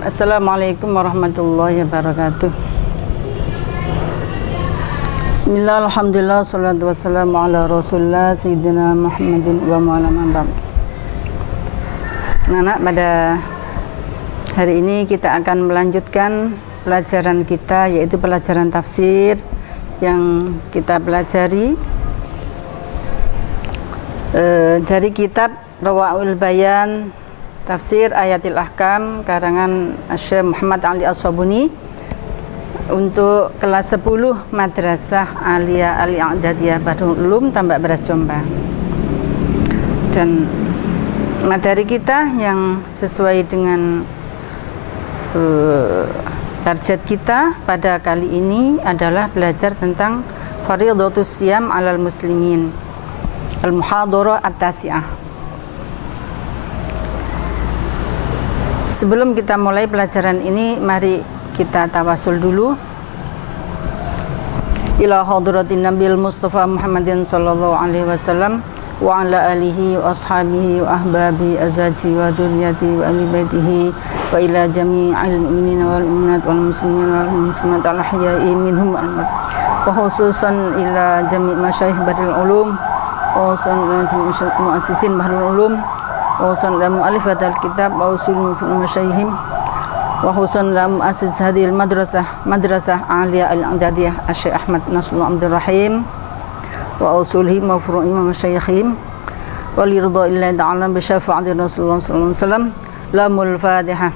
Assalamualaikum warahmatullahi wabarakatuh. Bismillah, alhamdulillah, salatu wassalamu ala rasulullah sayyidina Muhammadin wa ma'ala. Anak-anak, pada hari ini kita akan melanjutkan pelajaran kita, yaitu pelajaran tafsir yang kita pelajari dari kitab Rawa'ul Bayan Tafsir Ayatil Ahkam karangan Syekh Muhammad Ali As-Sabuni untuk kelas 10 Madrasah Aliyah Al-I'dadiyah Bahrul Ulum Tambak Beras Jombang. Dan materi kita yang sesuai dengan target kita pada kali ini adalah belajar tentang Faridatus Siyam 'alal Muslimin, Al-Muhadharah At-Tasi'ah. Sebelum kita mulai pelajaran ini, mari kita tawasul dulu ila hadratin Nabil Mustafa Muhammadin sallallahu alaihi wasallam wa ala alihi wa ashabihi wa ahbabi azwaji wa dzurriyyati wa ahli baitihi wa ila jami'il mu'minina wal mu'minat wal muslimin wal muslimat al ahya'i minhum wa khususan ila jami' masyayikh Bahrul Ulum wa khususan ila muassisin Bahrul Ulum wa khususan ila mu'allifat al-kitab wa usul masyayikhim wa khususan ila muassis hadhil madrasah aliyah al-i'dadiyah Syekh Ahmad Nasrullah Abdul Rahim wa usulihim wa furu'ihim wa masyayikhim wa li ridha'illahi ta'ala bi syafa'ati Rasulullah sallallahu alaihi wasallam. Lamul Fatihah.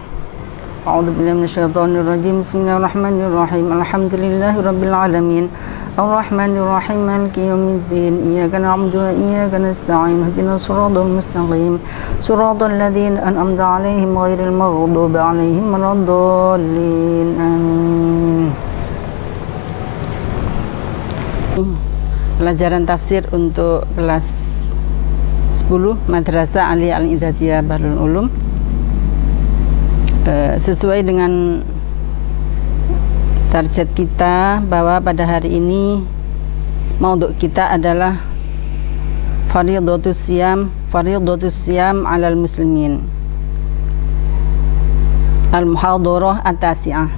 A'udzu billahi minasyaitonir rajim. Bismillahirrahmanirrahim. Alhamdulillahi rabbil alamin. Ar-Rahmanir-Rahim. Maliki yaumiddin. Iyyaka na'budu wa iyyaka nasta'in. Ihdinas siratal mustaqim. Siratal ladzina an'amta 'alaihim ghairil maghdubi 'alaihim waladdallin. Amin. Pelajaran tafsir untuk kelas 10 Madrasah Aliyah Al-I'dadiyah Bahrul Ulum, sesuai dengan target kita bahwa pada hari ini maudhu kita adalah Faridatus Siyam 'alal Muslimin, Al-Muhadharah At-Tasi'ah.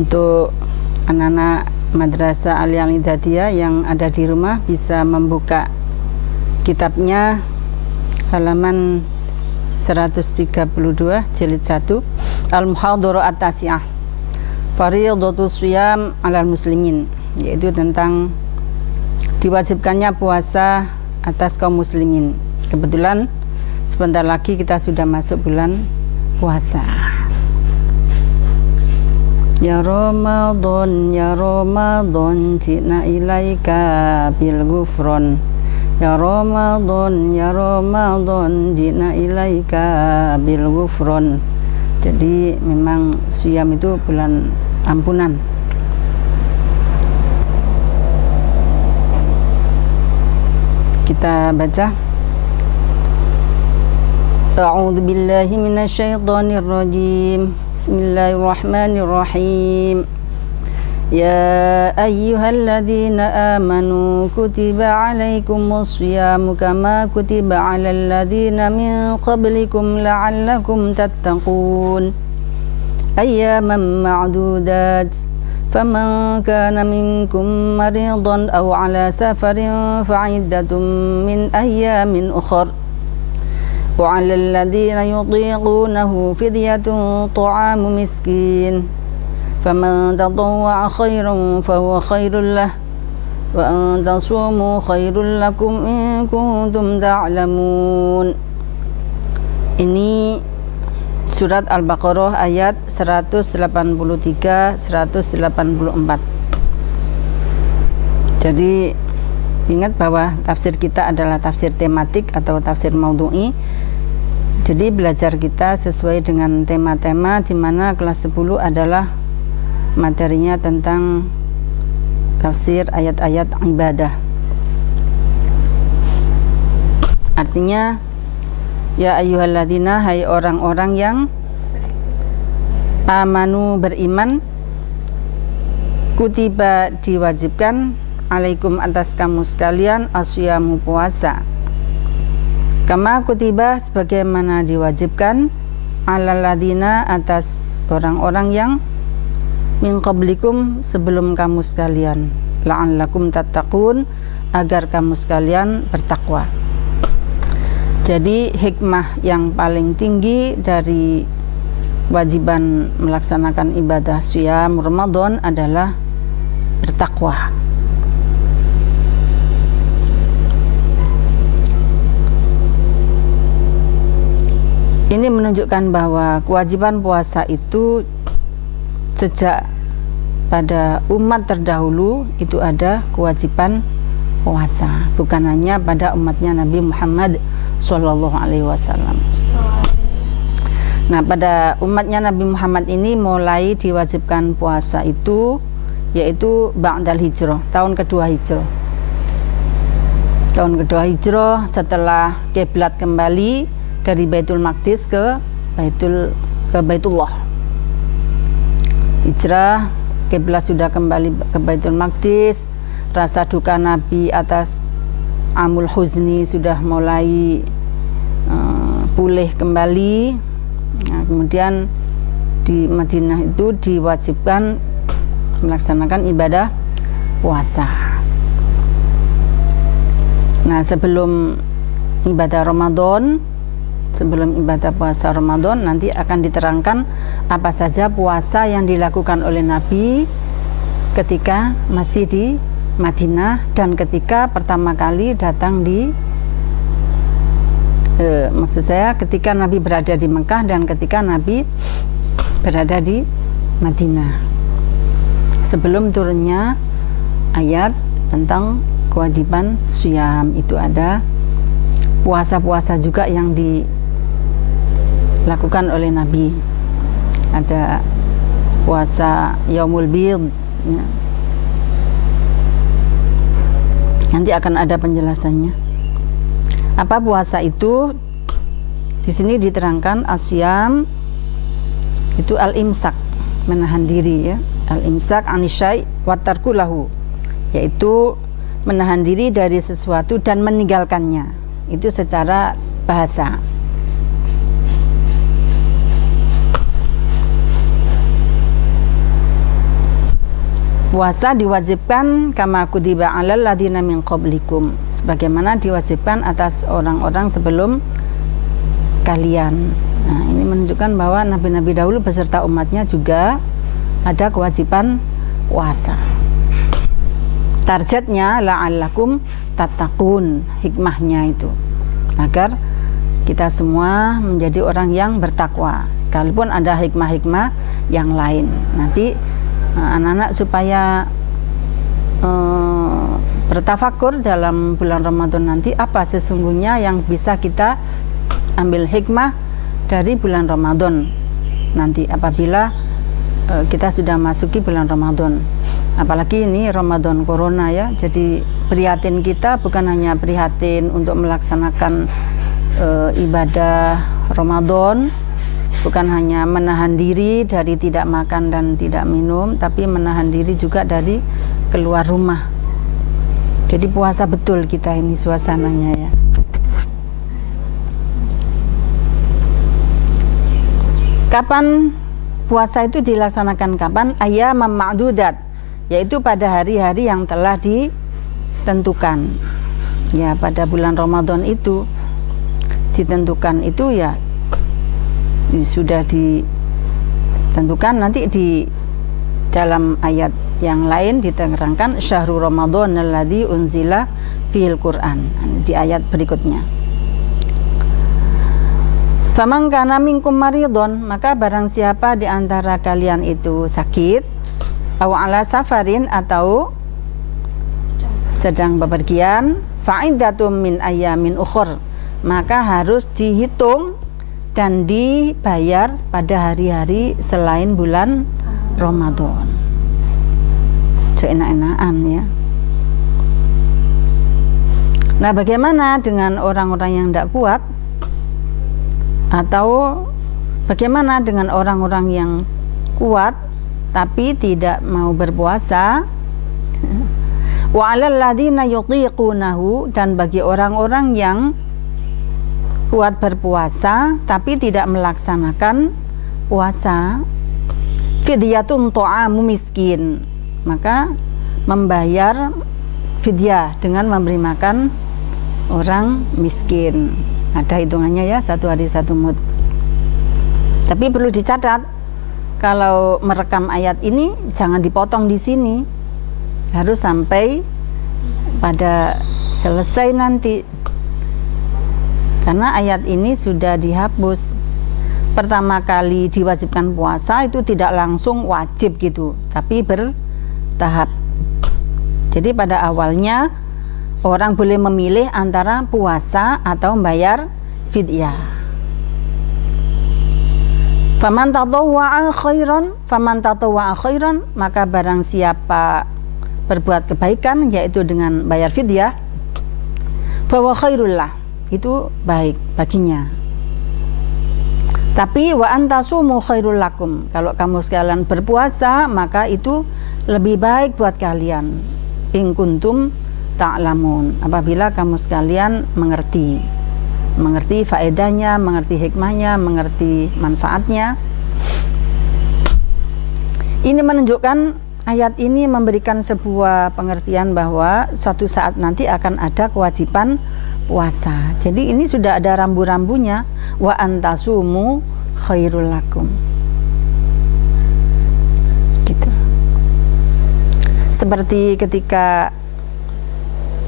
Untuk anak-anak Madrasah Aliyah Al-I'dadiyah yang ada di rumah bisa membuka kitabnya halaman 132 jilid 1, Al-Muhadharah At-Tasi'ah, Faridatus Siyam 'alal Muslimin, yaitu tentang diwajibkannya puasa atas kaum muslimin. Kebetulan sebentar lagi kita sudah masuk bulan puasa. Ya Ramadan, ya Ramadan, ji'na ilaika bil ghufran. Ya Ramadan, ya Ramadan, ji'na ilaika bil ghufran. Jadi memang siyam itu bulan ampunan. Kita baca. A'udzu billahi minasyaitonir rajim. Bismillahirrahmanirrahim. Ya ayyuhalladzina amanu kutiba alaikumus syiyamu kama kutiba alal ladzina min qablikum la'allakum tattaqun. Ayyaman ma'dudat. Faman kana minkum maridan aw ala safarin fa'iddatun min ayyamin ukhra. وعلى الذين يطيقونه فدية طعام مسكين فمن تطوع خيرا فهو خير له وأن تصوموا خير لكم إن كنتم تعلمون. Ini surat Al-Baqarah ayat 183 184. Jadi ingat bahwa tafsir kita adalah tafsir tematik atau tafsir maudhu'i. Jadi belajar kita sesuai dengan tema-tema, di mana kelas 10 adalah materinya tentang tafsir ayat-ayat ibadah. Artinya, ya ayyuhalladzina, hai orang-orang yang amanu, beriman, kutiba, diwajibkan, alaikum, atas kamu sekalian, asyamu, puasa, kama kutiba, sebagaimana diwajibkan, 'alal ladina atas orang-orang yang min qablikum sebelum kamu sekalian, la'allakum tattaqun agar kamu sekalian bertakwa. Jadi hikmah yang paling tinggi dari kewajiban melaksanakan ibadah siyam Ramadan adalah bertakwa. Ini menunjukkan bahwa kewajiban puasa itu sejak pada umat terdahulu itu ada kewajiban puasa, bukan hanya pada umatnya Nabi Muhammad SAW. Nah, pada umatnya Nabi Muhammad ini mulai diwajibkan puasa itu yaitu ba'dal hijrah, tahun kedua hijrah. Tahun kedua hijrah setelah kiblat kembali dari Baitul Maqdis ke Baitullah. Hijrah, kiblat sudah kembali ke Baitul Maqdis, rasa duka Nabi atas Amul Huzni sudah mulai pulih kembali. Nah, kemudian di Madinah itu diwajibkan melaksanakan ibadah puasa. Nah, sebelum ibadah Ramadan, sebelum ibadah puasa Ramadan nanti akan diterangkan apa saja puasa yang dilakukan oleh Nabi ketika masih di Madinah dan ketika pertama kali datang di maksud saya ketika Nabi berada di Mekah dan ketika Nabi berada di Madinah sebelum turunnya ayat tentang kewajiban siyam. Itu ada puasa-puasa juga yang dilakukan oleh Nabi. Ada puasa Yaumul Bid ya. Nanti akan ada penjelasannya. Apa puasa itu? Di sini diterangkan asyam itu al-imsak, menahan diri ya. Al-imsak anisyai wa tarku lahu, yaitu menahan diri dari sesuatu dan meninggalkannya. Itu secara bahasa. Puasa diwajibkan kama kutiba 'alal ladzina min qablikum, sebagaimana diwajibkan atas orang-orang sebelum kalian. Nah, ini menunjukkan bahwa nabi-nabi dahulu beserta umatnya juga ada kewajiban puasa. Targetnya la'allakum tattaqun, hikmahnya itu agar kita semua menjadi orang yang bertakwa, sekalipun ada hikmah-hikmah yang lain. Nanti anak-anak supaya bertafakur dalam bulan Ramadan nanti apa sesungguhnya yang bisa kita ambil hikmah dari bulan Ramadan nanti apabila kita sudah masuki bulan Ramadan. Apalagi ini Ramadan Corona ya, jadi prihatin kita bukan hanya prihatin untuk melaksanakan ibadah Ramadan, bukan hanya menahan diri dari tidak makan dan tidak minum, tapi menahan diri juga dari keluar rumah. Jadi puasa betul kita ini suasananya ya. Kapan puasa itu dilaksanakan? Kapan? Ayyamam ma'dudat, yaitu pada hari-hari yang telah ditentukan. Ya, pada bulan Ramadan itu ditentukan itu ya sudah ditentukan. Nanti di dalam ayat yang lain diterangkan syahrul Ramadan alladzi unzila fil Quran, di ayat berikutnya. Faman kana minkum maridun, maka barang siapa di antara kalian itu sakit, aw ala safarin atau sedang bepergian, fa'iddatum min ayyamin ukhur, maka harus dihitung dan dibayar pada hari-hari selain bulan Ramadan. Seenak-enakan ya. Nah, bagaimana dengan orang-orang yang tidak kuat? Atau bagaimana dengan orang-orang yang kuat tapi tidak mau berpuasa? Wa 'alal ladzina yutiqunahu, dan bagi orang-orang yang kuat berpuasa tapi tidak melaksanakan puasa, fidyatun ta'amu miskin, maka membayar fidyah dengan memberi makan orang miskin. Ada hitungannya ya, 1 hari 1 mud. Tapi perlu dicatat, kalau merekam ayat ini jangan dipotong di sini, harus sampai pada selesai nanti, karena ayat ini sudah dihapus. Pertama kali diwajibkan puasa itu tidak langsung wajib gitu, tapi bertahap. Jadi pada awalnya orang boleh memilih antara puasa atau membayar fidyah. Faman tatawwa'a khairan, maka barang siapa berbuat kebaikan, yaitu dengan bayar fidyah, bahwa khairullah, itu baik baginya. Tapi wa antasumu khairul lakum, kalau kamu sekalian berpuasa maka itu lebih baik buat kalian, in kuntum ta'lamun, apabila kamu sekalian mengerti faedahnya, mengerti hikmahnya, mengerti manfaatnya. Ini menunjukkan, ayat ini memberikan sebuah pengertian bahwa suatu saat nanti akan ada kewajiban puasa. Jadi ini sudah ada rambu-rambunya, wa antasumu khairul lakum. Gitu. Seperti ketika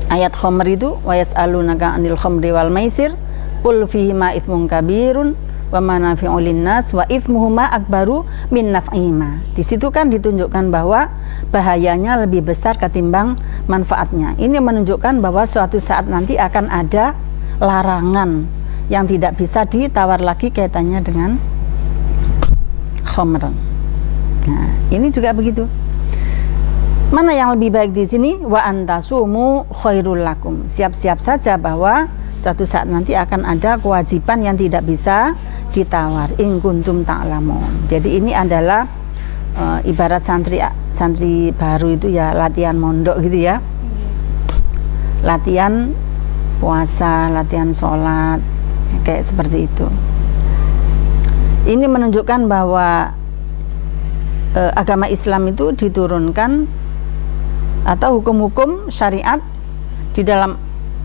ayat khamr itu, wa yas'alunaka 'anil khamri wal maisir qul fihima itsmun kabirun wa manafi'u linnas wa itsmuhuma akbaru min naf'ihima. Di situ kan ditunjukkan bahwa bahayanya lebih besar ketimbang manfaatnya. Ini menunjukkan bahwa suatu saat nanti akan ada larangan yang tidak bisa ditawar lagi kaitannya dengan khamr. Nah, ini juga begitu. Mana yang lebih baik di sini? Wa antasumu khairul lakum. Siap-siap saja bahwa suatu saat nanti akan ada kewajiban yang tidak bisa ditawar, in kuntum ta'lamun. Jadi ini adalah ibarat santri baru itu ya, latihan mondok gitu ya, latihan puasa, latihan sholat, kayak seperti itu. Ini menunjukkan bahwa agama Islam itu diturunkan, atau hukum-hukum syariat di dalam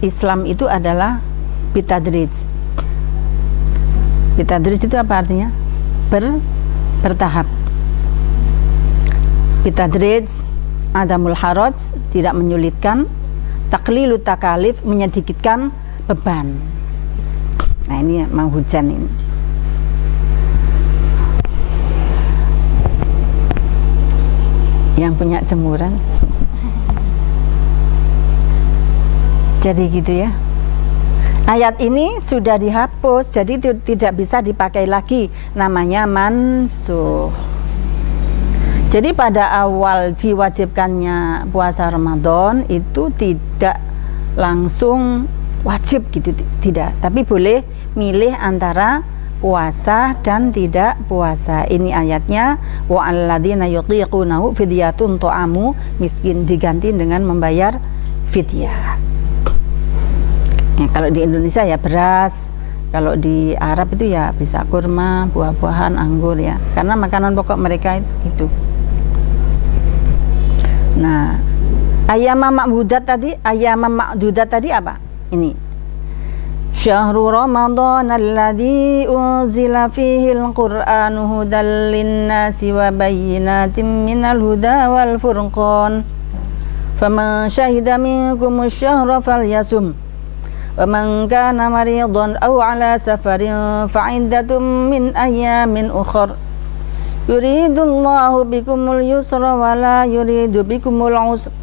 Islam itu adalah bitadrij. Bitadrij itu apa artinya? Bertahap. Bitadrij, adamul haraj, tidak menyulitkan, taklilu takalif, menyedikitkan beban. Nah ini mau hujan ini. Yang punya jemuran. Jadi gitu ya. Ayat ini sudah dihapus, jadi tidak bisa dipakai lagi, namanya mansuh. Jadi pada awal diwajibkannya puasa Ramadan itu tidak langsung wajib gitu, tidak, tapi boleh milih antara puasa dan tidak puasa. Ini ayatnya, wa alladzina yutiqunahu fidyatun ta'amu miskin, diganti dengan membayar fidyah. Ya, kalau di Indonesia ya beras, kalau di Arab itu ya bisa kurma, buah-buahan, anggur ya, karena makanan pokok mereka itu. Nah, ayyamam ma'dudat tadi apa? Ini Syahrul Ramadan alladzi unzila fihi al-Qur'anu hudal linnasi wa bayyinatin minal huda wal furqan. Faman syahida minkum asy-syahra falyasum. Wa man kana maridan aw ala safarin fa 'iddatun min ayyamin ukhra. Yuridullahu bikumul yusra wa la yuridu bikumul 'usra.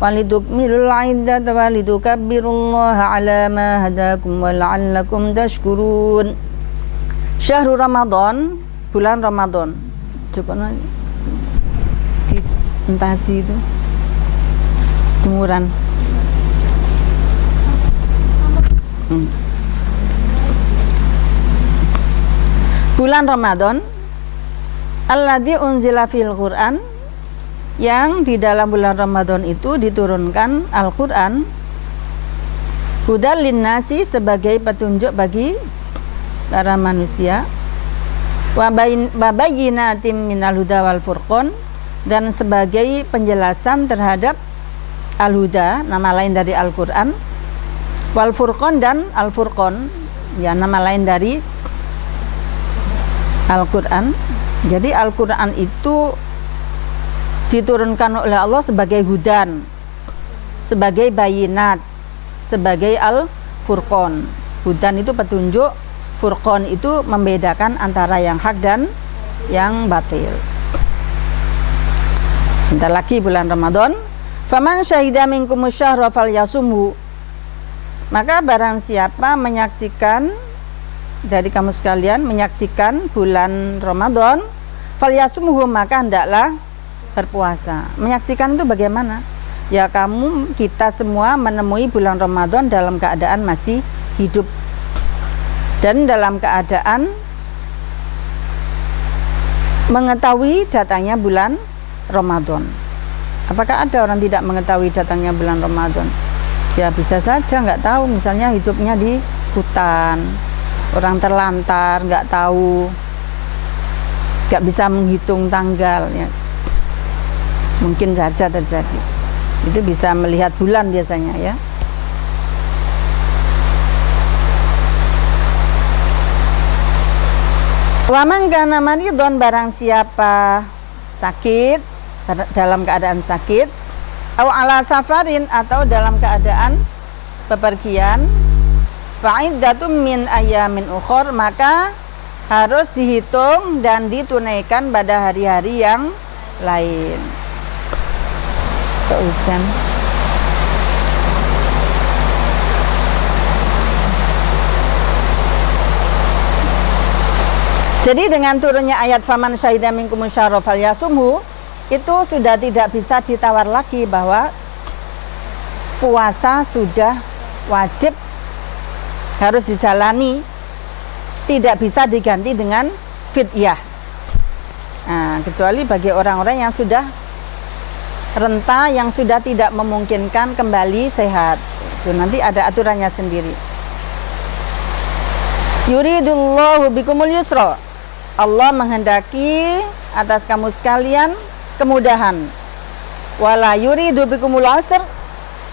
Walitukmilul 'iddata walitukabbirullaha 'ala ma hadakum wa la'allakum tashkurun. Syahrul Ramadan, bulan Ramadan. Coba entasi itu jemuran. Bulan Ramadan alladzi unzila fil Qur'an, yang di dalam bulan Ramadan itu diturunkan Al-Quran. Hudal linnasi sebagai petunjuk bagi para manusia. Wa bayyinatin minal huda wal furqan, dan sebagai penjelasan terhadap al-huda, nama lain dari Al-Qur'an, wal furqan dan al-furqan, ya nama lain dari Al-Qur'an. Jadi Al-Qur'an itu diturunkan oleh Allah sebagai hudan, sebagai bayinat, sebagai al-furqan. Hudan itu petunjuk, furqan itu membedakan antara yang hak dan yang batil. Bentar lagi bulan Ramadan. Faman syahida minkumus syahra falyasumhu. Maka barang siapa menyaksikan dari kamu sekalian menyaksikan bulan Ramadan, falyasumhu, maka hendaklah berpuasa. Menyaksikan itu bagaimana? Ya kita semua menemui bulan Ramadan dalam keadaan masih hidup dan dalam keadaan mengetahui datangnya bulan Ramadan. Apakah ada orang tidak mengetahui datangnya bulan Ramadan? Ya bisa saja nggak tahu, misalnya hidupnya di hutan, orang terlantar, nggak tahu, nggak bisa menghitung tanggal, ya. Mungkin saja terjadi. Itu bisa melihat bulan biasanya, ya. Wa man kana maridun, barang siapa sakit, dalam keadaan sakit, au ala safarin, atau dalam keadaan bepergian, fa'iddatum min ayamin ukhur, maka harus dihitung dan ditunaikan pada hari-hari yang lain. Hujan. Jadi dengan turunnya ayat faman syahida minkumus syahra falyasumhu, itu sudah tidak bisa ditawar lagi bahwa puasa sudah wajib, harus dijalani, tidak bisa diganti dengan fidyah. Nah, kecuali bagi orang-orang yang sudah renta, yang sudah tidak memungkinkan kembali sehat. Itu nanti ada aturannya sendiri. Yuridullahu bikumul yusra, Allah menghendaki atas kamu sekalian kemudahan. Wala yuridu bikumul usr,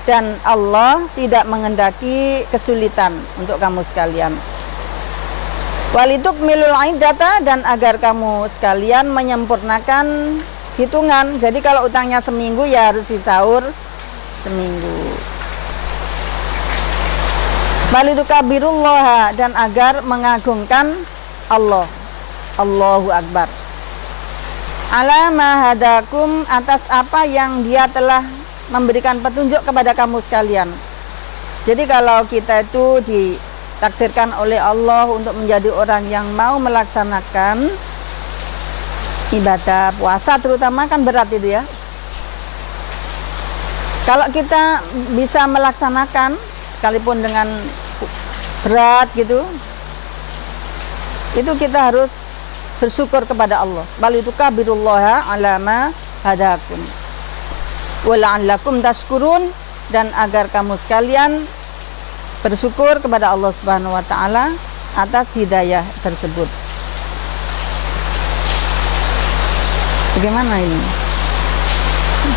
dan Allah tidak menghendaki kesulitan untuk kamu sekalian. Walitukmilul iddata, dan agar kamu sekalian menyempurnakan hitungan. Jadi kalau utangnya seminggu, ya harus disaur seminggu. Walitukabirullaha, dan agar mengagungkan Allah. Allahu Akbar. Ala ma hadakum, atas apa yang Dia telah memberikan petunjuk kepada kamu sekalian. Jadi kalau kita itu ditakdirkan oleh Allah untuk menjadi orang yang mau melaksanakan ibadah puasa terutama, kan berat itu ya. Kalau kita bisa melaksanakan sekalipun dengan berat gitu, itu kita harus bersyukur kepada Allah. Balitukabirullaha ala ma hadakum wa la'allakum tashkurun, dan agar kamu sekalian bersyukur kepada Allah Subhanahu wa taala atas hidayah tersebut. Bagaimana ini?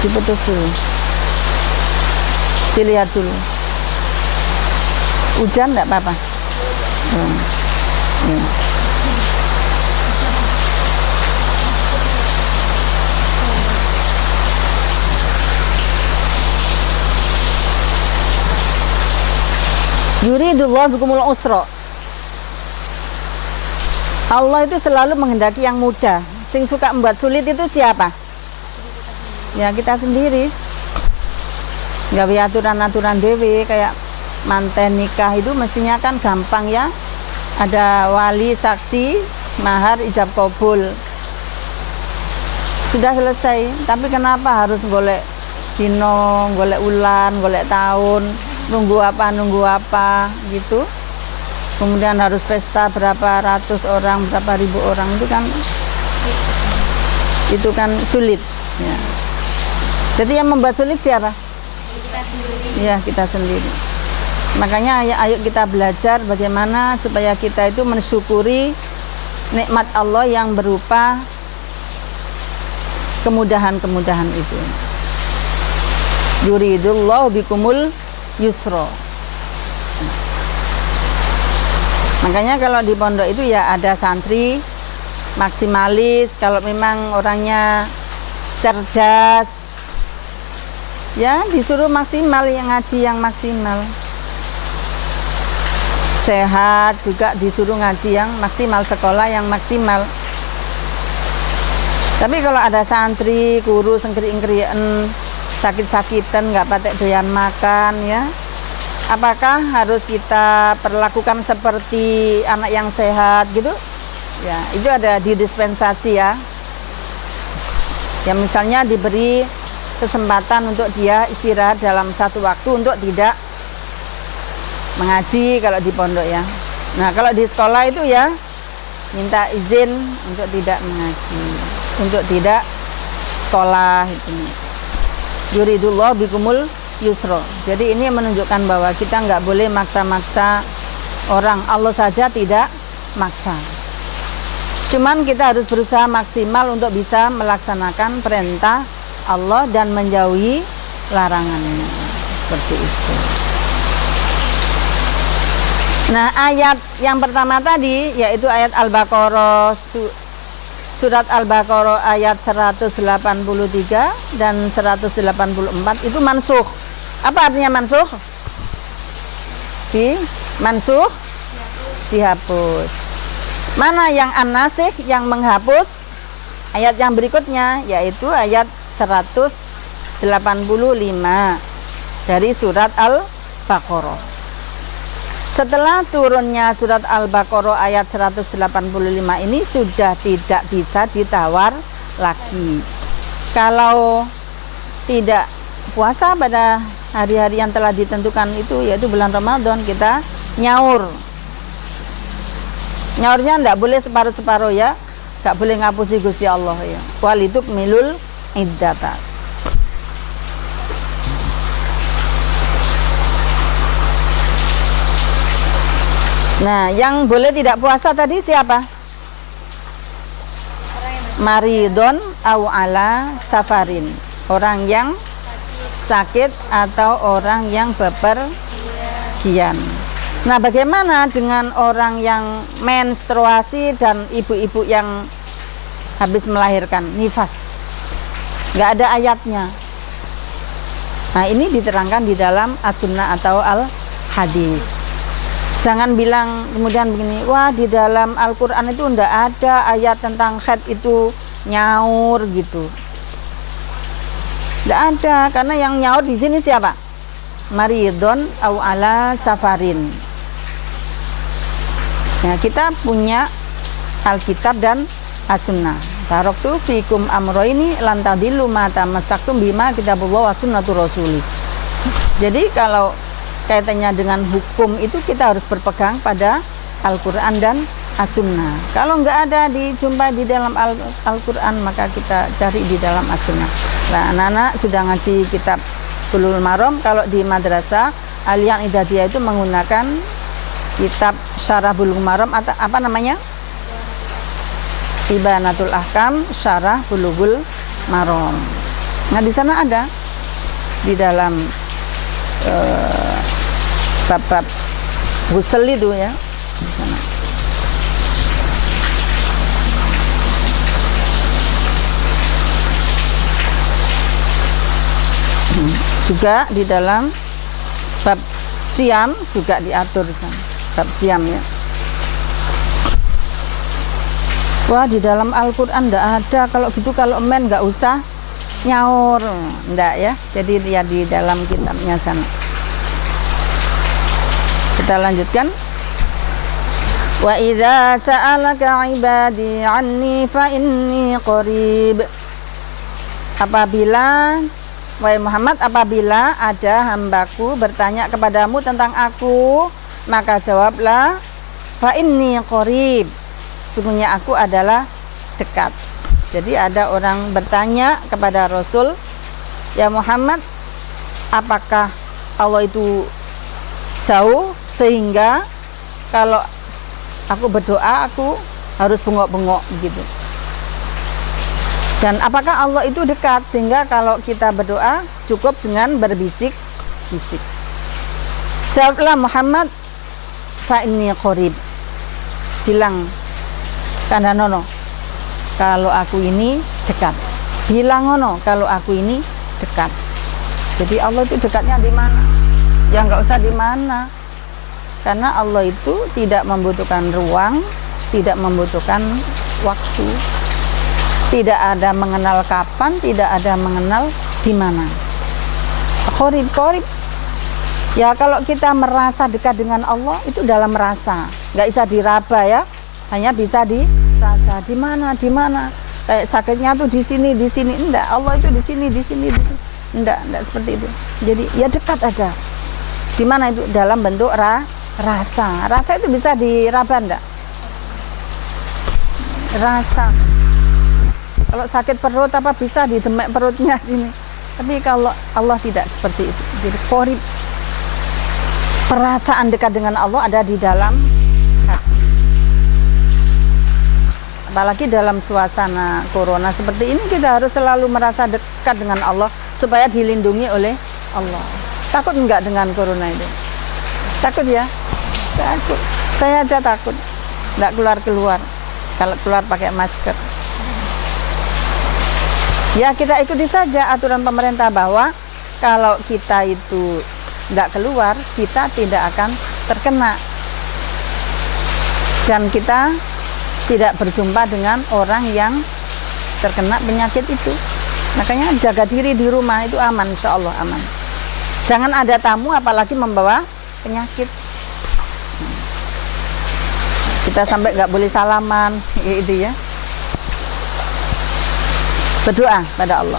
Diputus dulu. Dilihat dulu. Hujan enggak apa-apa? Yuridullah bikumul usra. Allah itu selalu menghendaki yang mudah. Sing suka membuat sulit itu siapa? Ya kita sendiri. Gawe aturan-aturan dewe, kayak manten nikah itu mestinya kan gampang ya. Ada wali, saksi, mahar, ijab kabul. Sudah selesai. Tapi kenapa harus golek dino, golek ulan, golek tahun, nunggu apa gitu. Kemudian harus pesta berapa ratus orang, berapa ribu orang, itu kan sulit ya. Jadi yang membuat sulit siapa? Kita sendiri. Ya, kita sendiri. Makanya ayo kita belajar bagaimana supaya kita itu mensyukuri nikmat Allah yang berupa kemudahan-kemudahan itu. Yuridullahu bikumul yusra. Makanya kalau di pondok itu ya ada santri maksimalis, kalau memang orangnya cerdas ya disuruh maksimal, yang ngaji yang maksimal. Sehat juga disuruh ngaji yang maksimal, sekolah yang maksimal. Tapi kalau ada santri kurus engkri-engkrien, sakit-sakitan, nggak patek doyan makan ya, apakah harus kita perlakukan seperti anak yang sehat gitu? Ya, itu ada di dispensasi ya. Yang misalnya diberi kesempatan untuk dia istirahat dalam satu waktu untuk tidak mengaji kalau di pondok ya. Nah, kalau di sekolah itu ya minta izin untuk tidak mengaji, untuk tidak sekolah itu. Yuridullah bikumul yusra. Jadi ini menunjukkan bahwa kita nggak boleh maksa-maksa orang. Allah saja tidak maksa. Cuman kita harus berusaha maksimal untuk bisa melaksanakan perintah Allah dan menjauhi larangannya. Seperti itu. Nah, ayat yang pertama tadi yaitu ayat Al-Baqarah, surat Al-Baqarah ayat 183 dan 184 itu mansukh. Apa artinya mansukh? Mansukh, dihapus. Mana yang an-nasikh, yang menghapus? Ayat yang berikutnya yaitu ayat 185 dari surat Al-Baqarah. Setelah turunnya surat Al-Baqarah ayat 185 ini sudah tidak bisa ditawar lagi. Kalau tidak puasa pada hari-hari yang telah ditentukan itu, yaitu bulan Ramadan, kita nyaur. Nyaurnya tidak boleh separuh-separuh ya, tidak boleh ngapusi Gusti Allah ya. Walitukmilul iddata. Nah, yang boleh tidak puasa tadi siapa? Maridon au ala safarin. Orang yang sakit atau orang yang bepergian. Nah, bagaimana dengan orang yang menstruasi dan ibu-ibu yang habis melahirkan, nifas? Nggak ada ayatnya. Nah, ini diterangkan di dalam as-sunnah atau al-hadis. Jangan bilang kemudian begini, wah di dalam Al-Quran itu enggak ada ayat tentang haid itu nyaur gitu. Enggak ada, karena yang nyaur di sini siapa? Maridon au ala safarin. Ya, kita punya Alkitab dan As-Sunnah. Taraktu fikum amroini lan tadillu ma tamassaktum bima kitabullah wa sunnatur rasuli. Jadi kalau kaitannya dengan hukum itu kita harus berpegang pada Al-Quran dan As-Sunnah. Kalau nggak ada dijumpai di dalam Al-Quran, maka kita cari di dalam As-Sunnah. Nah, anak-anak sudah ngaji kitab Bulughul Maram. Kalau di madrasah Aliyah Idadiyah itu menggunakan kitab Syarah Bulughul Maram atau apa namanya? Ibanatul Ahkam Syarah Bulughul Maram. Nah, di sana ada di dalam bab-bab ghusl itu ya di sana. Juga di dalam bab siam juga diatur di sana. Bab siam ya. Wah, di dalam Al-Quran enggak ada. Kalau gitu, kalau men enggak usah nyaur, enggak ya. Jadi dia di dalam kitabnya sana. Kita lanjutkan. Wa idza sa'alaka 'ibadi 'anni fa inni qarib. Apabila wahai Muhammad, apabila ada hambaku bertanya kepadamu tentang aku, maka jawablah fa inni qarib. Sesungguhnya aku adalah dekat. Jadi ada orang bertanya kepada Rasul, ya Muhammad, apakah Allah itu jauh, sehingga kalau aku berdoa aku harus bengok-bengok gitu. Dan apakah Allah itu dekat sehingga kalau kita berdoa cukup dengan berbisik-bisik? Jawablah Muhammad, fa inni qarib. Bilang kandhanono kalau aku ini dekat. Bilang ngono kalau aku ini dekat. Jadi Allah itu dekatnya di mana? Ya nggak usah di mana. Karena Allah itu tidak membutuhkan ruang, tidak membutuhkan waktu. Tidak ada mengenal kapan, tidak ada mengenal di mana. Qarib. Ya kalau kita merasa dekat dengan Allah itu dalam rasa, nggak bisa diraba ya, hanya bisa dirasa. Di mana? Kayak sakitnya tuh di sini, enggak. Allah itu di sini, enggak seperti itu. Jadi ya dekat aja. Di mana itu? Dalam bentuk rasa. Rasa itu bisa diraba enggak? Rasa. Kalau sakit perut apa bisa didemek perutnya sini. Tapi kalau Allah tidak seperti itu. Jadi qarib. Perasaan dekat dengan Allah ada di dalam hati. Apalagi dalam suasana corona seperti ini kita harus selalu merasa dekat dengan Allah supaya dilindungi oleh Allah. Takut enggak dengan corona itu? Takut ya? Takut. Saya aja takut. Enggak keluar. Kalau keluar pakai masker. Ya kita ikuti saja aturan pemerintah bahwa kalau kita itu tidak keluar, kita tidak akan terkena. Dan kita tidak berjumpa dengan orang yang terkena penyakit itu. Makanya jaga diri di rumah itu aman, insya Allah aman. Jangan ada tamu apalagi membawa penyakit. Kita sampai nggak boleh salaman, itu ya. Berdoa pada Allah.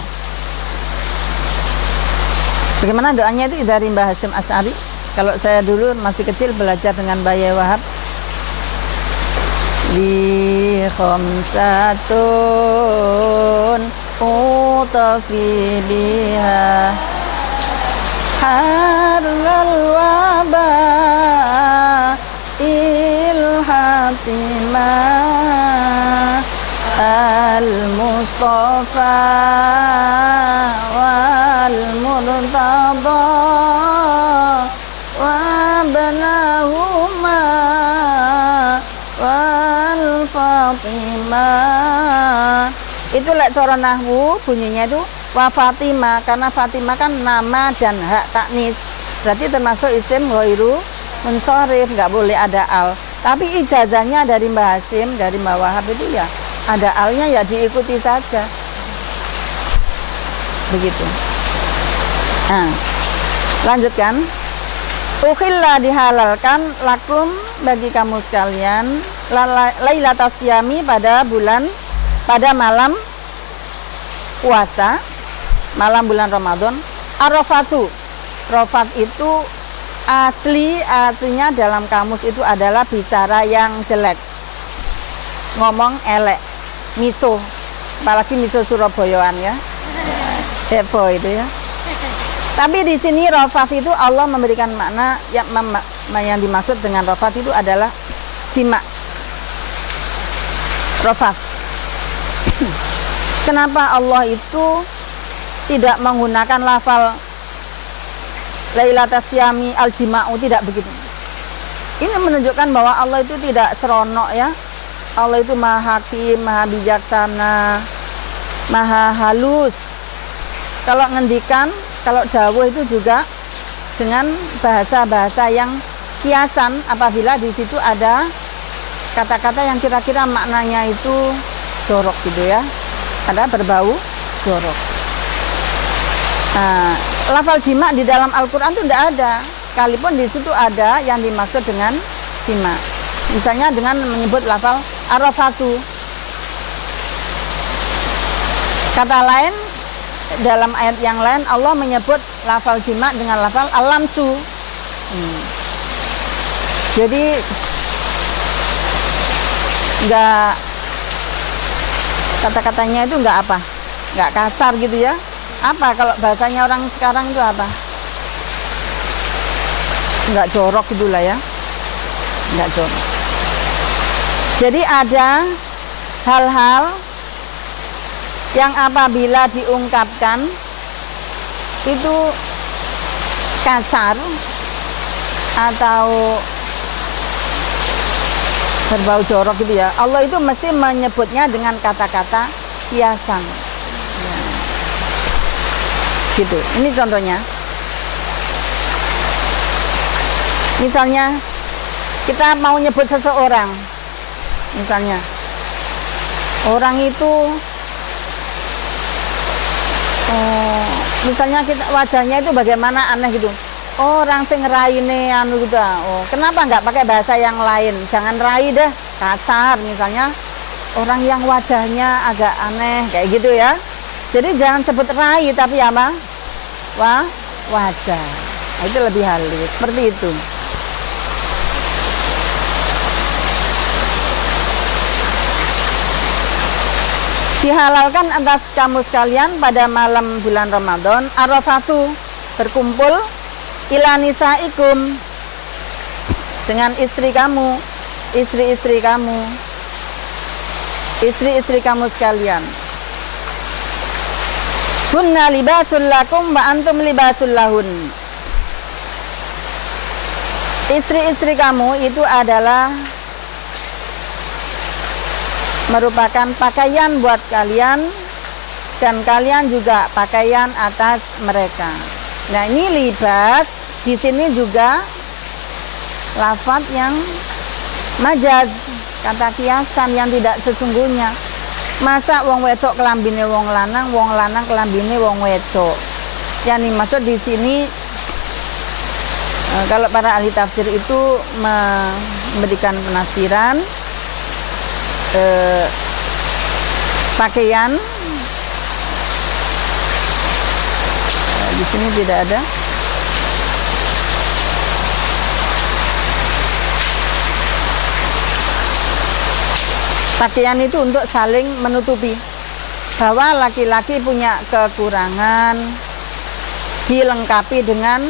Bagaimana doanya itu dari Mbah Hasyim Asy'ari? Kalau saya dulu masih kecil belajar dengan Mbah Wahab. Li khamsatun utafi biha harral waba ilhatimah al-Mustafa wal-Murtada wa banahuma wal-Fatimah. Itu lek cara nahwu bunyinya itu wa Fatimah, karena Fatimah kan nama dan hak taknis. Berarti termasuk isim ghairu munsharif, nggak boleh ada al. Tapi ijazahnya dari Mbah Hasyim, dari Mbah Wahab itu ya ada alnya, ya diikuti saja. Begitu. Nah, lanjutkan. Ukhilla dihalalkan lakum bagi kamu sekalian lailatas syami pada malam puasa, malam bulan Ramadan. Arafatu. Rafat itu asli artinya dalam kamus itu adalah bicara yang jelek, ngomong elek, miso, apalagi miso Surabayaan ya, heboh itu ya. Tapi di sini rafat itu Allah memberikan makna yang dimaksud dengan rafat itu adalah jima. Rafat. Kenapa Allah itu tidak menggunakan lafal Lailatas Syami al-Jima'u, tidak begitu. Ini menunjukkan bahwa Allah itu tidak seronok ya. Allah itu maha hakim, maha bijaksana, maha halus. Kalau ngendikan, kalau dawuh itu juga dengan bahasa-bahasa yang kiasan apabila di situ ada kata-kata yang kira-kira maknanya itu jorok gitu ya. Ada berbau jorok. Nah, lafal jima di dalam Al-Quran itu tidak ada, sekalipun di situ ada yang dimaksud dengan jima. Misalnya dengan menyebut lafal arafatu. Kata lain, dalam ayat yang lain Allah menyebut lafal jima dengan lafal alamsu. Jadi enggak, kata-katanya itu enggak apa, enggak kasar gitu ya. Apa kalau bahasanya orang sekarang itu apa? nggak jorok gitulah ya, nggak jorok. Jadi ada hal-hal yang apabila diungkapkan itu kasar atau berbau jorok gitu ya, Allah itu mesti menyebutnya dengan kata-kata hiasan ya. Gitu. Ini contohnya. Misalnya kita mau nyebut seseorang, misalnya orang itu misalnya kita wajahnya itu bagaimana aneh gitu, orang sing raine anu gitu. Kenapa nggak pakai bahasa yang lain? Jangan rai deh, kasar. Misalnya orang yang wajahnya agak aneh kayak gitu ya. Jadi jangan sebut rai tapi apa? Wajah. Nah, itu lebih halus. Seperti itu. Dihalalkan atas kamu sekalian pada malam bulan Ramadan Arafatu berkumpul ila nisaikum dengan istri kamu, istri-istri kamu, istri-istri kamu sekalian. Hunna libasul lakum wa antum libasul lahun. Istri-istri kamu itu adalah merupakan pakaian buat kalian dan kalian juga pakaian atas mereka. Nah, ini libas di sini juga lafadz yang majaz, kata kiasan yang tidak sesungguhnya. Masa wong wedok kelambine wong lanang kelambine wong wedok. Yang dimaksud di sini kalau para ahli tafsir itu memberikan penafsiran pakaian di sini tidak ada. Pakaian itu untuk saling menutupi bahwa laki-laki punya kekurangan dilengkapi dengan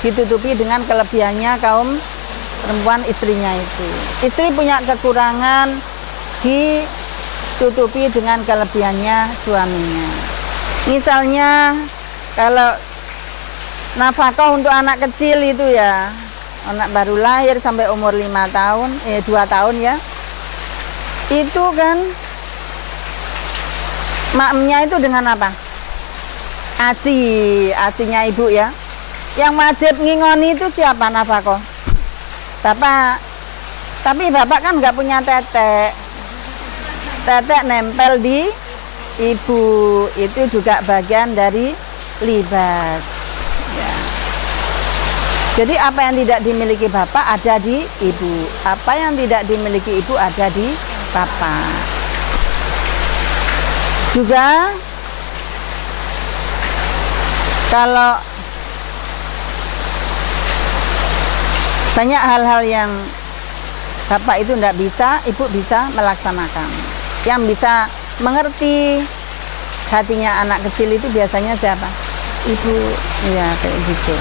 ditutupi dengan kelebihannya kaum perempuan istrinya itu. Istri punya kekurangan ditutupi dengan kelebihannya suaminya. Misalnya kalau nafkah untuk anak kecil itu ya, anak baru lahir sampai umur 5 tahun, 2 tahun ya, itu kan maknya itu dengan apa? Asinya ibu ya. Yang wajib ngingoni itu siapa? Nafkah bapak. Tapi bapak kan nggak punya tetek nempel di ibu, itu juga bagian dari libas ya. Jadi apa yang tidak dimiliki bapak ada di ibu, apa yang tidak dimiliki ibu ada di bapak. Juga kalau banyak hal-hal yang bapak itu tidak bisa, ibu bisa melaksanakan. Yang bisa mengerti hatinya anak kecil itu biasanya siapa? Ibu, ya kayak gitu.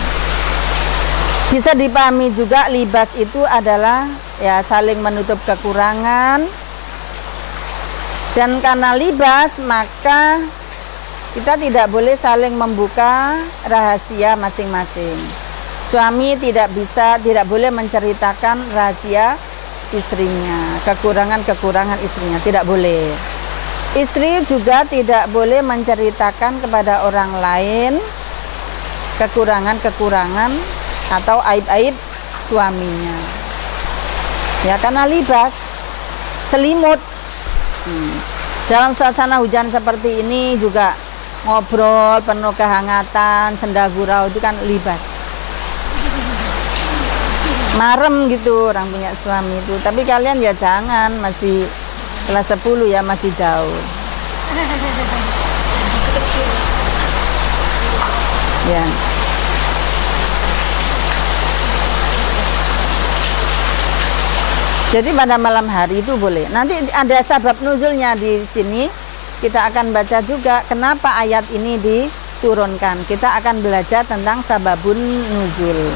Bisa dipahami juga libas itu adalah ya saling menutup kekurangan. Dan karena libas maka kita tidak boleh saling membuka rahasia masing-masing. Suami tidak boleh menceritakan rahasia istrinya, kekurangan istrinya, tidak boleh. Istri juga tidak boleh menceritakan kepada orang lain kekurangan atau aib-aib suaminya. Ya karena libas, selimut. Dalam suasana hujan seperti ini juga ngobrol penuh kehangatan, senda gurau itu kan libas. Marem gitu orang punya suami itu. Tapi kalian ya jangan, masih kelas 10 ya, masih jauh ya. Jadi pada malam hari itu boleh. Nanti ada sabab nuzulnya di sini. Kita akan baca juga kenapa ayat ini diturunkan. Kita akan belajar tentang sababun nuzul.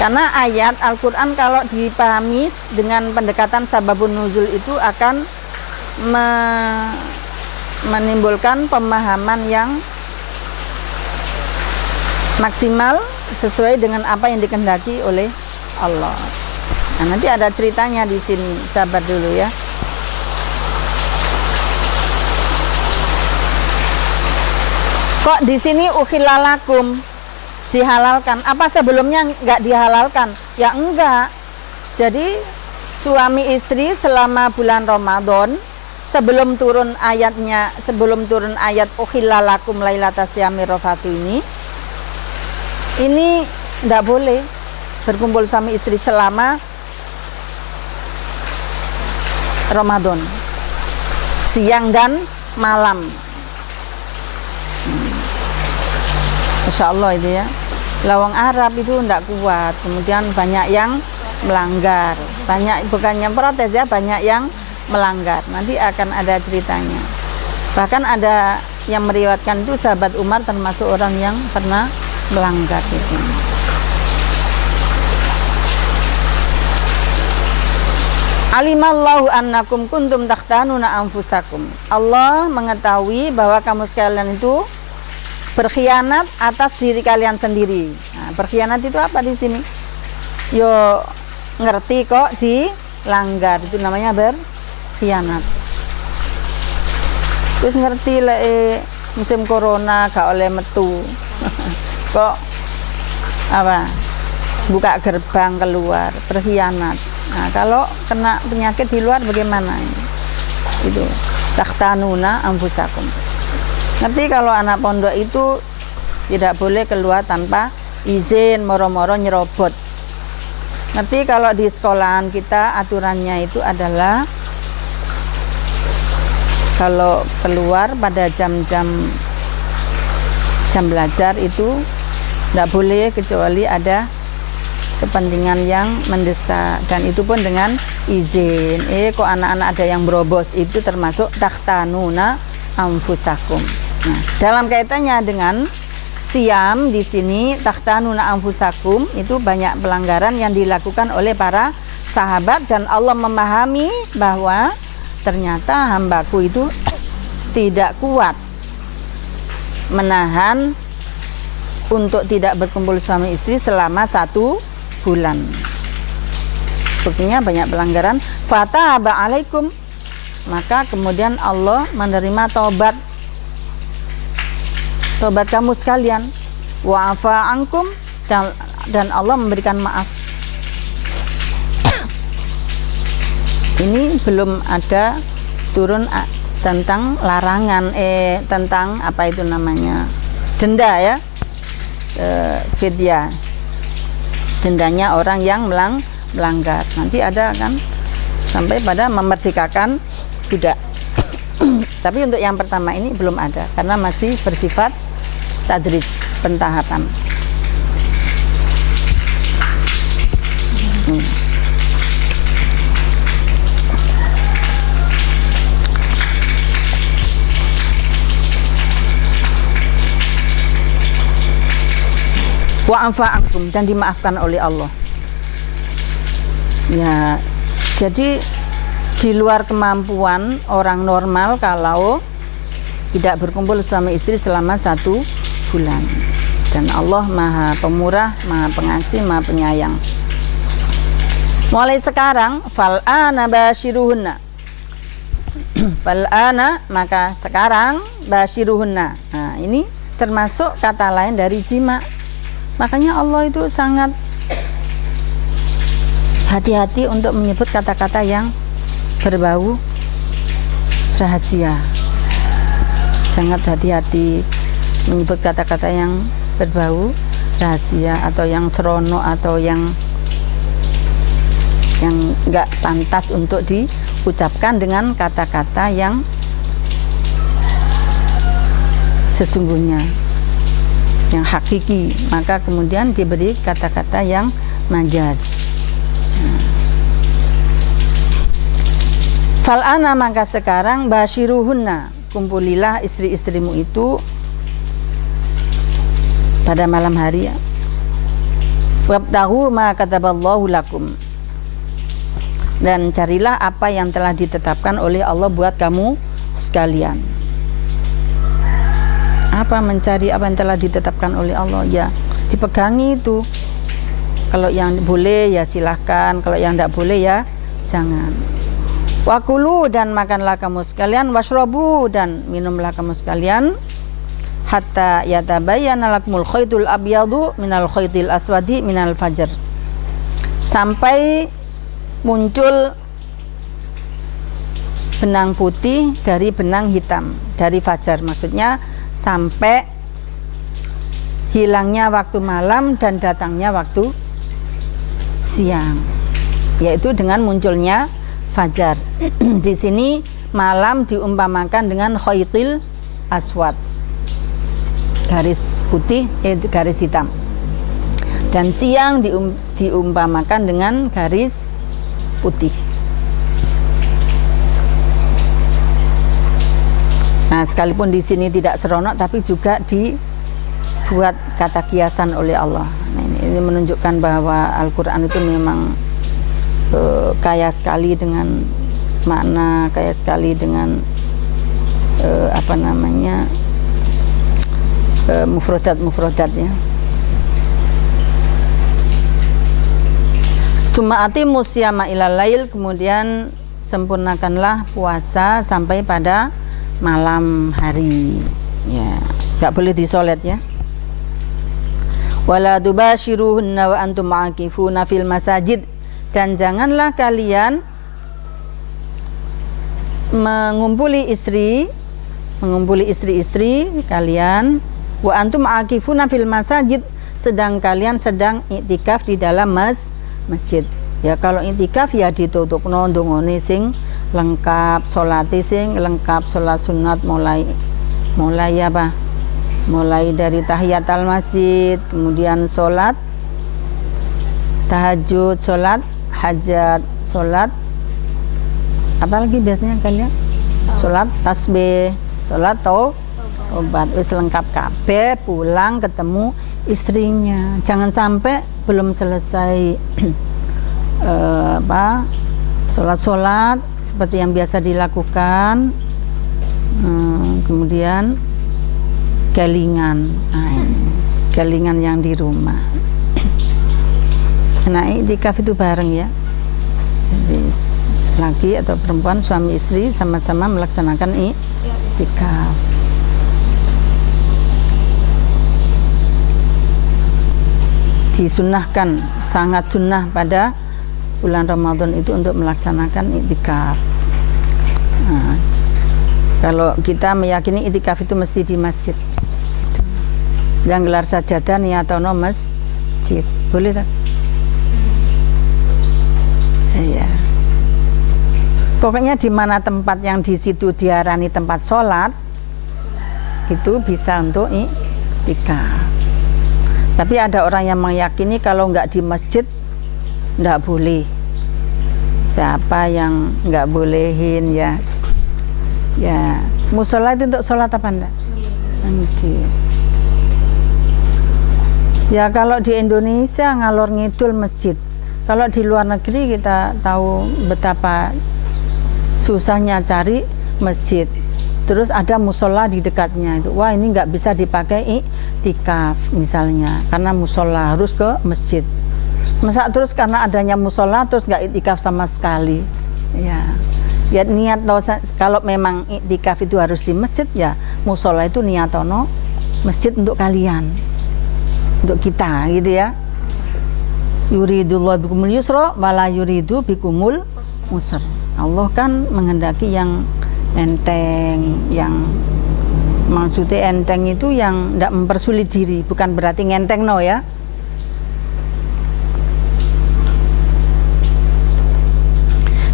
Karena ayat Al-Quran kalau dipahami dengan pendekatan sababun nuzul itu akan menimbulkan pemahaman yang maksimal sesuai dengan apa yang dikehendaki oleh Allah. Nah, nanti ada ceritanya di sini, sabar dulu ya. Kok di sini ukhilalakum dihalalkan? Apa sebelumnya enggak dihalalkan? Ya enggak. Jadi suami istri selama bulan Ramadan sebelum turun ayatnya, sebelum turun ayat ukhilalakum lailatas syami rafatu ini enggak boleh berkumpul suami istri selama Ramadan, siang dan malam. Masya Allah itu ya. Lawang Arab itu tidak kuat, kemudian banyak yang melanggar, bukannya protes ya, banyak yang melanggar. Nanti akan ada ceritanya. Bahkan ada yang meriwayatkan itu sahabat Umar termasuk orang yang pernah melanggar itu. Alimallahu annakum kuntum takhtanuna anfusakum. Allah mengetahui bahwa kamu sekalian itu berkhianat atas diri kalian sendiri. Nah, berkhianat itu apa di sini? Yo ngerti kok dilanggar, itu namanya berkhianat. Terus ngerti lah musim corona gak oleh metu. Kok apa? Buka gerbang keluar, berkhianat. Nah, kalau kena penyakit di luar bagaimana ini? Itu takhtanuna anfusakum. Ngerti kalau anak pondok itu tidak boleh keluar tanpa izin, moro-moro nyerobot. Ngerti kalau di sekolahan kita aturannya itu adalah kalau keluar pada jam-jam belajar itu tidak boleh kecuali ada kepentingan yang mendesak, dan itu pun dengan izin. Kok anak-anak ada yang berobos, itu termasuk takhtanuna anfusakum. Nah, dalam kaitannya dengan siam di sini takhtanuna anfusakum itu banyak pelanggaran yang dilakukan oleh para sahabat, dan Allah memahami bahwa ternyata hambaku itu tidak kuat menahan untuk tidak berkumpul suami istri selama 1 bulan. Buktinya banyak pelanggaran. Fataba alaikum, maka kemudian Allah menerima tobat kamu sekalian. Wa afa ankum, dan Allah memberikan maaf. Ini belum ada turun tentang larangan tentang apa itu namanya, denda ya, fidyah, dendanya orang yang melanggar. Nanti ada kan sampai pada memerdekakan budak. Tapi untuk yang pertama ini belum ada karena masih bersifat tadrij, pentahapan. Wa afa ankum, dan dimaafkan oleh Allah. Ya, jadi di luar kemampuan orang normal kalau tidak berkumpul suami istri selama 1 bulan. Dan Allah Maha Pemurah, Maha Pengasih, Maha Penyayang. Mulai sekarang fal'ana basyiruhunna. Fal'ana, maka sekarang basyiruhunna. Nah, ini termasuk kata lain dari jima. Makanya Allah itu sangat hati-hati untuk menyebut kata-kata yang berbau rahasia. Sangat hati-hati menyebut kata-kata yang berbau rahasia atau yang serono atau yang enggak pantas untuk diucapkan dengan kata-kata yang sesungguhnya, yang hakiki. Maka kemudian diberi kata-kata yang majaz. Fal'ana, maka sekarang basyiruhunna, kumpulilah istri-istrimu itu pada malam hari ya. Wabtaghu ma kataballahu lakum. Dan carilah apa yang telah ditetapkan oleh Allah buat kamu sekalian. Apa mencari apa yang telah ditetapkan oleh Allah? Ya, dipegangi itu. Kalau yang boleh ya silahkan, kalau yang tidak boleh ya jangan. Wakulu, dan makanlah kamu sekalian, washrobu, dan minumlah kamu sekalian, hatta yatabayyana lakumul khaytul abyadu minal khaytil aswadi minal fajr, sampai muncul benang putih dari benang hitam dari fajar. Maksudnya sampai hilangnya waktu malam dan datangnya waktu siang, yaitu dengan munculnya fajar. Di sini malam diumpamakan dengan khaytil aswad, garis putih, garis hitam, dan siang diumpamakan dengan garis putih. Nah, sekalipun di sini tidak seronok, tapi juga dibuat kata kiasan oleh Allah. Nah, ini menunjukkan bahwa Al-Quran itu memang kaya sekali dengan makna, kaya sekali dengan mufrodat ya. Tumaati musyama ilal lail, kemudian sempurnakanlah puasa sampai pada malam hari. Ya, nggak boleh disolet ya. Wala tubashiruhunna wa antum ma'akifuna fil masajid, dan janganlah kalian mengumpuli istri-istri kalian, wa antum ma'akifuna fil masajid, sedang kalian sedang iktikaf di dalam masjid. Ya, kalau iktikaf ya ditutupno ndongone sing lengkap, sholat sing lengkap, sholat sunat mulai apa? Mulai dari tahiyatul masjid, kemudian sholat tahajud, sholat hajat, sholat apalagi biasanya kalian? Sholat tasbih, sholat obat, wis lengkap kabeh, pulang ketemu istrinya. Jangan sampai belum selesai sholat seperti yang biasa dilakukan, kemudian kelingan. Nah, ini kelingan yang di rumah. Nah, iktikaf itu bareng ya. Jadi laki atau perempuan, suami istri sama-sama melaksanakan iktikaf. Disunnahkan, sangat sunnah pada bulan Ramadan itu untuk melaksanakan iktikaf. Nah, kalau kita meyakini iktikaf itu mesti di masjid, yang gelar sajadah niyatono masjid, boleh tak? Iya. Pokoknya di mana tempat yang di situ diarani tempat sholat, itu bisa untuk iktikaf. Tapi ada orang yang meyakini kalau nggak di masjid nggak boleh. Siapa yang nggak bolehin ya? Ya, musola itu untuk sholat apa enggak? Okay. Ya, kalau di Indonesia ngalor ngidul masjid. Kalau di luar negeri kita tahu betapa susahnya cari masjid. Terus ada musola di dekatnya itu. Wah, ini nggak bisa dipakai iktikaf misalnya, karena musola harus ke masjid. Masa terus karena adanya musola terus nggak iktikaf sama sekali? Ya, ya niat kalau memang iktikaf itu harus di masjid, ya musola itu niatono masjid untuk kalian, untuk kita gitu ya. Yuridullahu bikumul yusra wala yuridu bikumul usra. Allah kan menghendaki yang enteng, yang maksudnya enteng itu yang tidak mempersulit diri, bukan berarti ngenteng no ya.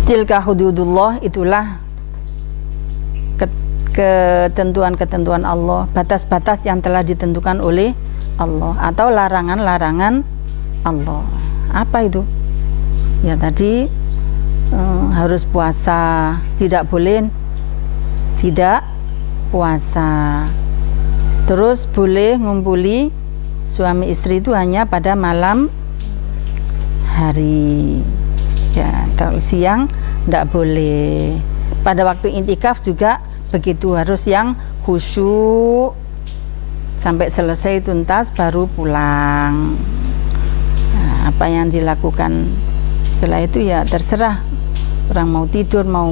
Tilka hududullah, itulah ketentuan-ketentuan Allah, batas-batas yang telah ditentukan oleh Allah, atau larangan-larangan Allah. Apa itu? Ya tadi harus puasa, tidak boleh tidak puasa. Terus boleh ngumpuli suami istri itu hanya pada malam hari. Ya, siang tidak boleh. Pada waktu intikaf juga begitu, harus yang khusyuk sampai selesai tuntas baru pulang. Nah, apa yang dilakukan setelah itu ya terserah. Orang mau tidur, mau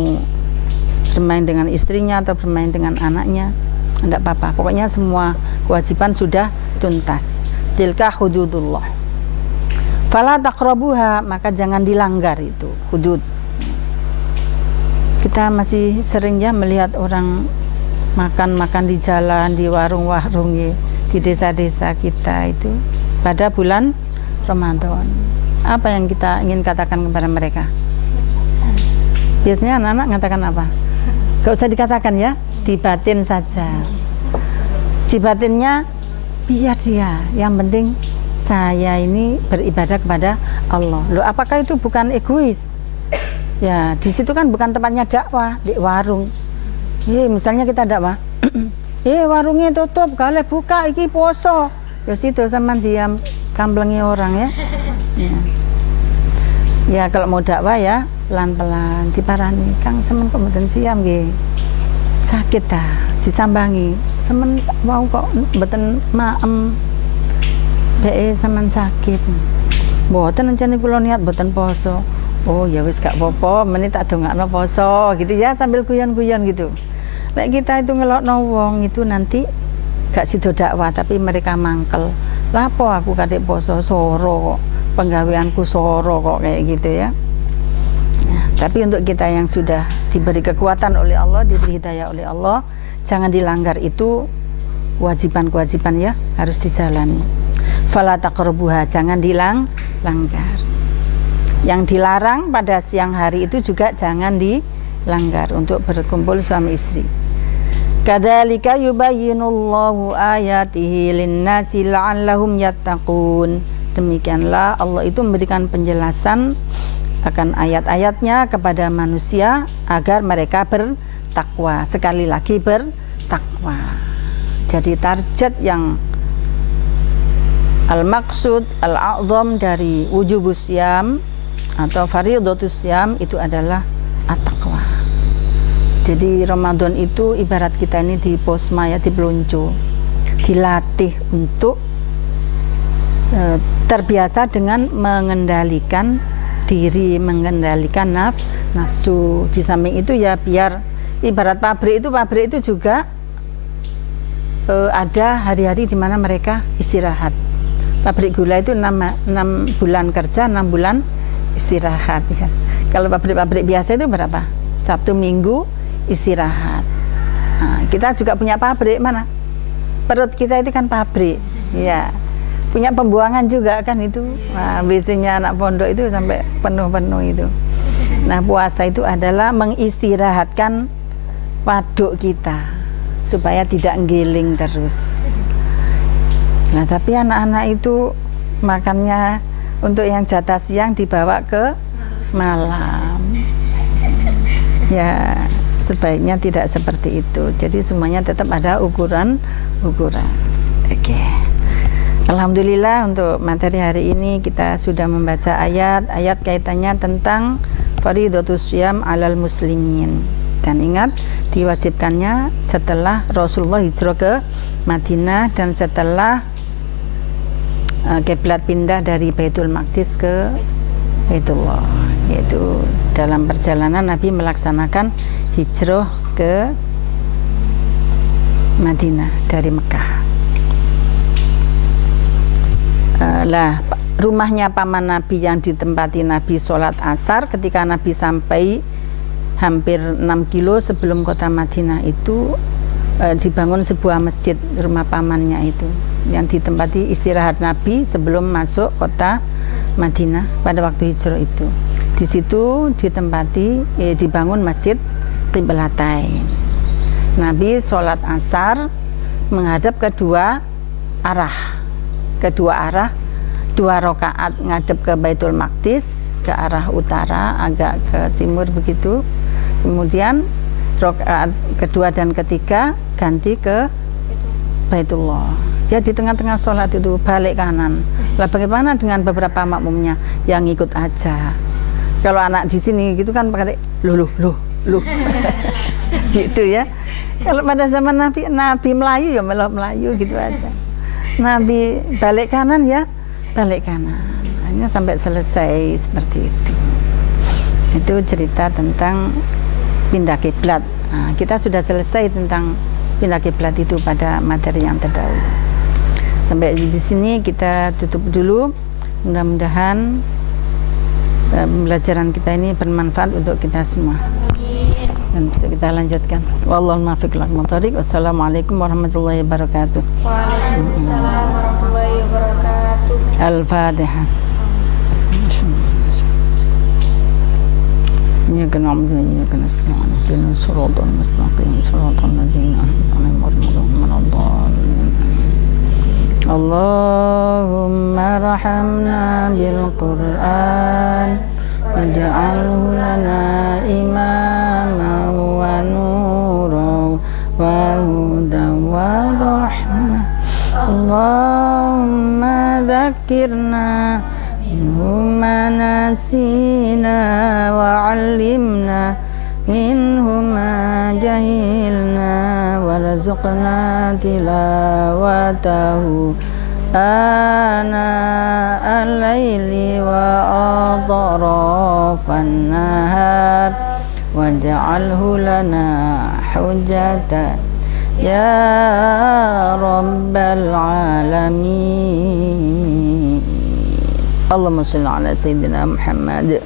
bermain dengan istrinya atau bermain dengan anaknya, tidak apa-apa. Pokoknya semua kewajiban sudah tuntas. Tilka hududullah. Fala taqrabuha, maka jangan dilanggar itu hudud. Kita masih sering ya melihat orang makan-makan di jalan, di warung-warung ya, di desa-desa kita itu pada bulan Ramadan. Apa yang kita ingin katakan kepada mereka? Biasanya anak-anak mengatakan apa? Gak usah dikatakan ya, dibatin saja. Dibatinnya biar dia, yang penting saya ini beribadah kepada Allah. Loh, apakah itu bukan egois? Ya, di situ kan bukan tempatnya dakwah, di warung. Misalnya kita dakwah, warungnya tutup, kalau buka iki poso. Ya situ sama diam kamplengi orang ya. Ya kalau mau dakwah ya pelan-pelan diparani, Kang semen kok mboten siam nggih. Sakit dah, disambangi. Semen mau kok mboten maem. Beke semen sakit. Mboten encene kula niat mboten poso. Oh ya wis gak apa-apa, menit tak dongakno poso gitu ya, sambil guyon-guyon gitu. Lek kita itu ngelokno wong itu nanti gak sido dakwah tapi mereka mangkel. Lapo aku kadek poso soro kok. Penggaweanku soro kok kayak gitu ya. Nah, tapi untuk kita yang sudah diberi kekuatan oleh Allah, diberi hidayah oleh Allah, jangan dilanggar itu kewajiban-kewajiban ya, harus dijalani. Fala taqrabuha, jangan dilanggar. Yang dilarang pada siang hari itu juga jangan dilanggar untuk berkumpul suami istri. Kadzalika yubayyinullahu ayatihi lin-nasi la'allahum yattaqun. Demikianlah Allah itu memberikan penjelasan akan ayat-ayatnya kepada manusia agar mereka bertakwa. Sekali lagi bertakwa. Jadi target yang al-maqsud al-a'zam dari wujubus syam atau fardhatus syam itu adalah at-taqwa. Jadi Ramadan itu ibarat kita ini di posma ya, di peluncu, dilatih untuk terbiasa dengan mengendalikan diri, mengendalikan nafsu. Di samping itu ya biar ibarat pabrik itu juga ada hari-hari di mana mereka istirahat. Pabrik gula itu 6 bulan kerja, 6 bulan istirahat ya. Kalau pabrik-pabrik biasa itu berapa? Sabtu Minggu istirahat. Nah, kita juga punya pabrik, mana? Perut kita itu kan pabrik ya. Punya pembuangan juga kan itu. Nah, biasanya anak pondok itu sampai penuh-penuh itu. Nah, puasa itu adalah mengistirahatkan waduk kita supaya tidak nggiling terus. Nah, tapi anak-anak itu makannya untuk yang jatah siang dibawa ke malam. Ya, sebaiknya tidak seperti itu. Jadi semuanya tetap ada ukuran. Oke. Alhamdulillah untuk materi hari ini kita sudah membaca ayat kaitannya tentang fardhatus syam alal muslimin. Dan ingat, diwajibkannya setelah Rasulullah hijrah ke Madinah dan setelah kiblat pindah dari Baitul Maqdis ke Baitullah. Yaitu dalam perjalanan Nabi melaksanakan hijrah ke Madinah dari Mekah. Rumahnya paman Nabi yang ditempati Nabi sholat asar, ketika Nabi sampai hampir 6 kilo sebelum kota Madinah itu dibangun sebuah masjid, rumah pamannya itu yang ditempati istirahat Nabi sebelum masuk kota Madinah pada waktu hijrah itu. Di situ dibangun masjid Qiblatain. Nabi sholat asar menghadap kedua arah, 2 rakaat ngadep ke Baitul Maqdis ke arah utara, agak ke timur begitu. Kemudian rakaat kedua dan ketiga ganti ke Baitullah. Dia di tengah-tengah sholat itu balik kanan. Lah bagaimana dengan beberapa makmumnya yang ikut aja? Kalau anak di sini gitu kan pakai loh gitu ya. Kalau pada zaman Nabi Melayu ya Melayu gitu aja. Nabi balik kanan ya balik kanan. Hanya sampai selesai seperti itu. Itu cerita tentang pindah kiblat. Nah, kita sudah selesai tentang pindah kiblat itu pada materi yang terdahulu. Sampai di sini kita tutup dulu. Mudah-mudahan pembelajaran kita ini bermanfaat untuk kita semua. Dan bisa kita lanjutkan. Wallahu muwaffiq ila aqwamit thoriq. Wassalamualaikum warahmatullahi wabarakatuh. Waalaikumsalam warahmatullahi wabarakatuh. Al-Fatihah. إياك نعبد وإياك نستعين اهدنا الصراط المستقيم صراط الذين أنعمت عليهم غير المغضوب عليهم ولا الضالين اللهم ارحمنا بالقرآن واجعله لنا إماما ونورا وهدى ورحمة اللهم ذكرنا منه ما نسينا وعلمنا منه ما جهلنا وارزقنا تلاوته آناء الليل وأطراف النهار واجعله لنا حجة يا رب العالمين اللهم صل على سيدنا محمد.